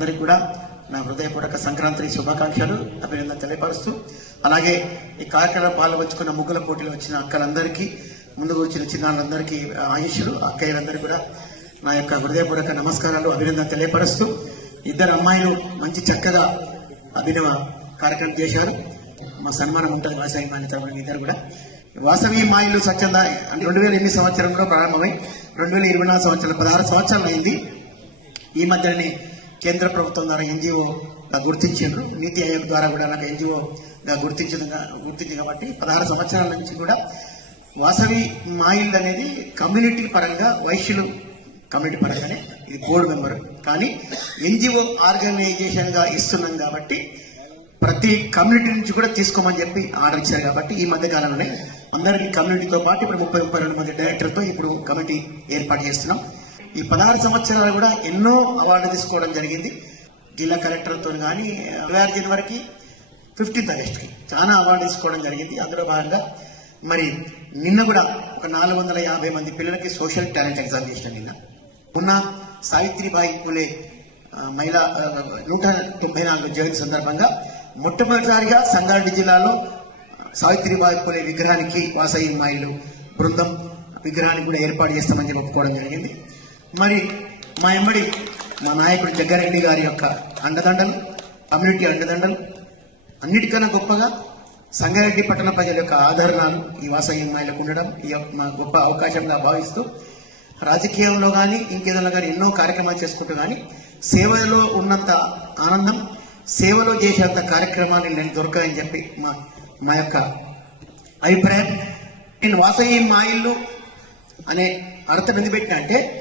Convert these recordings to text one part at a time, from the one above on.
అందరికీ కూడా నా హృదయపూర్వక సంక్రాంతి శుభాకాంక్షలు అభినందన తెలియపరుస్తూ అలాగే ఈ కార్యక్రమం పాల్పంచుకున్న ముగ్గుల పోటీలో వచ్చిన అక్కలందరికీ ముందుకు వచ్చిన చిన్నాళ్ళందరికీ ఆయుష్లు అక్కయ్యలందరికీ కూడా నా యొక్క హృదయపూర్వక నమస్కారాలు అభినందన తెలియపరుస్తూ ఇద్దరు అమ్మాయిలు మంచి చక్కగా అభినవ కార్యక్రమం చేశారు. మా సన్మానం ఉంటుంది వాసవి మాని ఇద్దరు కూడా. వాసవి మాయలు స్వచ్ఛంద అంటే రెండు వేల ఎనిమిది సంవత్సరంలో ప్రారంభమై రెండు వేల ఇరవై నాలుగు సంవత్సరాలు పదహారు సంవత్సరాలు అయింది. ఈ మధ్యనే కేంద్ర ప్రభుత్వం ద్వారా ఎన్జిఓ గుర్తించారు నీతి ఆయోగ్ ద్వారా కూడా నాకు ఎన్జిఓగా గుర్తించింది గుర్తించింది కాబట్టి పదహారు సంవత్సరాల నుంచి కూడా వాసవి మాయిల్డ్ అనేది కమ్యూనిటీ పరంగా వైశ్యులు కమ్యూనిటీ పరంగానే ఇది బోర్డు మెంబర్. కానీ ఎన్జిఓ ఆర్గనైజేషన్గా ఇస్తున్నాం కాబట్టి ప్రతి కమ్యూనిటీ నుంచి కూడా తీసుకోమని చెప్పి ఆర్డర్ ఇచ్చారు కాబట్టి ఈ మధ్య కాలంలోనే కమ్యూనిటీతో పాటు ఇప్పుడు ముప్పై ముప్పై రెండు మంది డైరెక్టర్తో ఇప్పుడు కమిటీ ఏర్పాటు చేస్తున్నాం. ఈ పదహారు సంవత్సరాలు కూడా ఎన్నో అవార్డు తీసుకోవడం జరిగింది. జిల్లా కలెక్టర్తో కానీ ఇరవై ఆరు జనవరికి ఫిఫ్టీన్త్ ఆగస్ట్కి చాలా అవార్డు తీసుకోవడం జరిగింది. అందులో భాగంగా మరి నిన్న కూడా ఒక నాలుగు వందల యాభై మంది పిల్లలకి సోషల్ టాలెంట్ ఎగ్జామ్ చేసిన నిన్న. ఉన్న సావిత్రిబాయి పూలే మహిళా నూట తొంభై నాలుగు జయంతి సందర్భంగా మొట్టమొదటిసారిగా సంగారెడ్డి జిల్లాలో సావిత్రిబాయి పూలే విగ్రహానికి వాసయ్య మహిళలు బృందం విగ్రహానికి కూడా ఏర్పాటు చేస్తామని చెప్పి ఒప్పుకోవడం జరిగింది. మరి మా ఎమ్మడి మా నాయకుడు జగ్గారెడ్డి గారి యొక్క అండదండలు కమ్యూనిటీ అండదండలు అన్నిటికన్నా గొప్పగా సంగారెడ్డి పట్టణ ప్రజల యొక్క ఆదరణలు ఈ వాసవి అమ్మాయిలకు ఉండడం ఈ యొక్క మా గొప్ప అవకాశంగా భావిస్తూ రాజకీయంలో కానీ ఇంకేదైనా కానీ ఎన్నో కార్యక్రమాలు చేసుకుంటూ కానీ సేవలో ఉన్నంత ఆనందం సేవలో చేసేంత కార్యక్రమాన్ని నేను దొరకాయని చెప్పి మా మా యొక్క అభిప్రాయం. నేను వాసవి మా ఇల్లు అనే అర్థం ఎందుకు పెట్టినా అంటే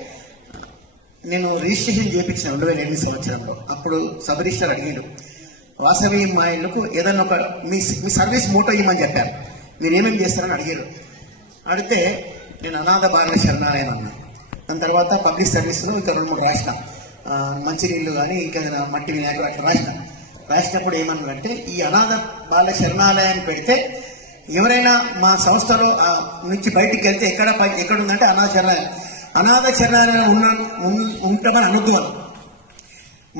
నేను రిజిస్ట్రేషన్ చేయించిన రెండు వేల ఎనిమిది సంవత్సరంలో. అప్పుడు సబ్ రిజిస్టర్ అడిగాడు వాసవి మా ఇల్లుకు ఏదైనా ఒక మీ మీ సర్వీస్ మోటో ఇవ్వమని చెప్పారు. మీరు ఏమేమి చేస్తారని అడిగారు. అడిగితే నేను అనాథ బాల శరణాలయం అన్నా. దాని తర్వాత పబ్లిక్ సర్వీస్లో ఇంకా రెండు మూడు రాసిన. మంచినీళ్ళు కానీ ఇంకా మట్టి వినాయకులు అట్లా రాసిన. రాసినప్పుడు ఏమన్నారంటే ఈ అనాథ బాల శరణాలయాన్ని పెడితే ఎవరైనా మా సంస్థలో నుంచి బయటికి వెళ్తే ఎక్కడ ఎక్కడ ఉందంటే అనాథ శరణాలయం. అనాథ శరణాలయం ఉన్న ఉన్- ఉంటామని అనుకోవాలి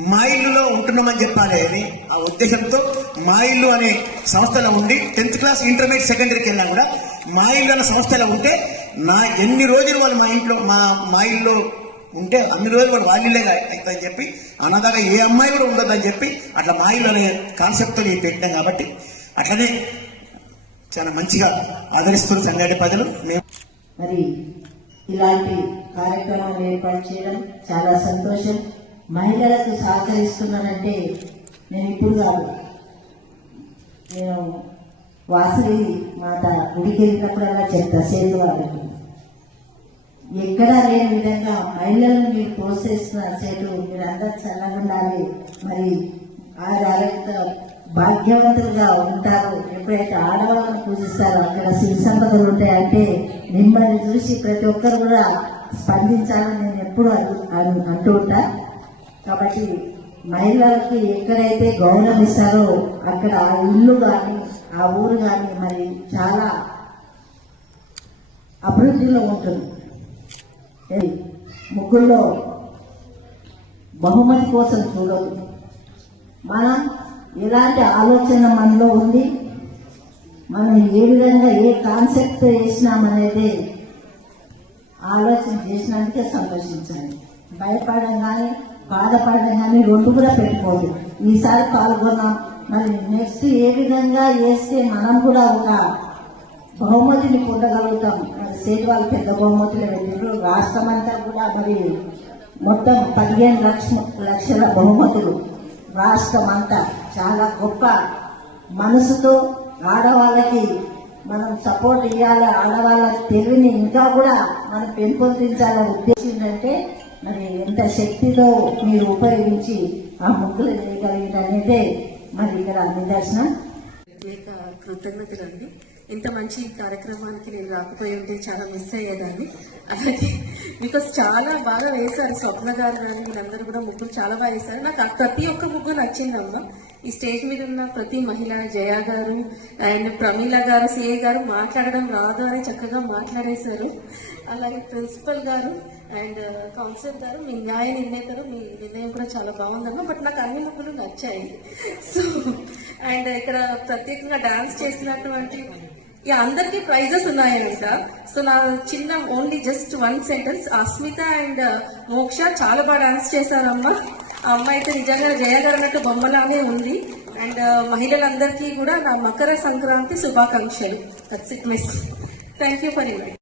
మా ఇల్లులో ఉంటున్నామని చెప్పాలి అని ఆ ఉద్దేశంతో మా ఇల్లు అనే సంస్థలో ఉండి టెన్త్ క్లాస్ ఇంటర్మీడియట్ సెకండరీకి వెళ్ళినా కూడా మా ఇల్లు అనే సంస్థలో ఉంటే నా ఎన్ని రోజులు వాళ్ళు మా ఇంట్లో మా మా ఇల్లు ఉంటే అన్ని రోజులు వాళ్ళు వాళ్ళ ఇల్లే అవుతుందని చెప్పి అన్నదాకా ఏ అమ్మాయి కూడా ఉండదని చెప్పి అట్లా మా ఇల్లు అనే కాన్సెప్ట్తో నేను పెట్టాం కాబట్టి అట్లనే చాలా మంచిగా ఆదరిస్తున్న సంగారెడ్డి ప్రజలు. మేము మరి ఇలాంటి కార్యక్రమాలు ఏర్పాటు చేయడం చాలా సంతోషం. మహిళలకు సహకరిస్తున్నానంటే నేను ఇప్పుడు కాదు. నేను వాసవి మాత గుడికి వెళ్ళినప్పుడల్లా చెప్తా సేతు వాళ్ళకి. ఎక్కడా లేని విధంగా మహిళలను మీరు ప్రోత్సహిస్తున్నారు సేటు మీరు అందరు చల్లగా ఉండాలి. మరి ఆ ఆరోగ్య భాగ్యవంతులుగా ఉంటారు. ఎప్పుడైతే ఆడవాళ్ళని పూజిస్తారో అక్కడ సిరి సంపదలు ఉంటాయంటే మిమ్మల్ని చూసి ప్రతి ఒక్కరు కూడా స్పందించాలని నేను ఎప్పుడు అను- అంటూ ఉంటా. కాబట్టి మహిళలకి ఎక్కడైతే గౌరవం ఇస్తారో అక్కడ ఆ ఇల్లు కానీ ఆ ఊరు కానీ మరి చాలా అభివృద్ధిలో ఉంటుంది. ముగ్గుల్లో బహుమతి కోసం చూడదు మనం ఎలాంటి ఆలోచన మనలో ఉంది? మనం ఏ విధంగా ఏ కాన్సెప్ట్ వేసినామనేది ఆలోచన చేసినందుకే సంతోషించాలి. భయపడడం కానీ బాధపడడం కానీ రెండు కూడా పెట్టుకోదు ఈసారి పాల్గొన్నాం. మరి నెక్స్ట్ ఏ విధంగా వేస్తే మనం కూడా ఒక బహుమతిని పొందగలుగుతాం? మరి సేట్ వాళ్ళు పెద్ద బహుమతులు పెట్టారు రాష్ట్రం అంతా కూడా మరి మొత్తం పదిహేను లక్ష లక్షల బహుమతులు. రాష్ట్రం అంతా చాలా గొప్ప మనసుతో ఆడవాళ్ళకి మనం సపోర్ట్ ఇవ్వాలి ఆడవాళ్ళ తెలివిని ఇంకా కూడా మనం పెంపొందించాలని ఉద్దేశం ఏంటంటే మరి ఎంత శక్తితో మీరు ఉపయోగించి ఆ ముగ్గులు వేయగలిగినదే మరి ఇక్కడ నిదర్శనం. ప్రత్యేక కృతజ్ఞతలండి. ఇంత మంచి కార్యక్రమానికి నేను రాకపోయి ఉంటే చాలా మిస్ అయ్యేదాన్ని. అలాగే బికాస్ చాలా బాగా వేశారు స్వప్న గారు కానీ వీళ్ళందరూ కూడా ముగ్గురు చాలా బాగా వేశారు. నాకు ప్రతి ఒక్క ముగ్గు నచ్చిందమ్మా. ఈ స్టేజ్ మీద ఉన్న ప్రతి మహిళ జయ గారు అండ్ ప్రమీల గారు సిఏ గారు మాట్లాడడం రాదు అని చక్కగా మాట్లాడేశారు. అలాగే ప్రిన్సిపల్ గారు అండ్ కౌన్సిలర్ గారు మీ న్యాయ నిర్ణేతలు మీ నిర్ణయం కూడా చాలా బాగుందమ్మా బట్ నాకు అన్ని ముగ్గులు నచ్చాయి. సో అండ్ ఇక్కడ ప్రత్యేకంగా డాన్స్ చేసినటువంటి యా అందరికి ప్రైజెస్ ఉన్నాయంట. సో నా చిన్న only just one sentence Asmita and Moksha చాలా బాగా డాన్స్ చేశారమ్మా. ఆ అమ్మాయి అయితే నిజంగా జయగరనట్టు బొమ్మలానే ఉంది. అండ్ మహిళలందరికీ కూడా నా మకర సంక్రాంతి శుభాకాంక్షలు. That's it miss thank you for invite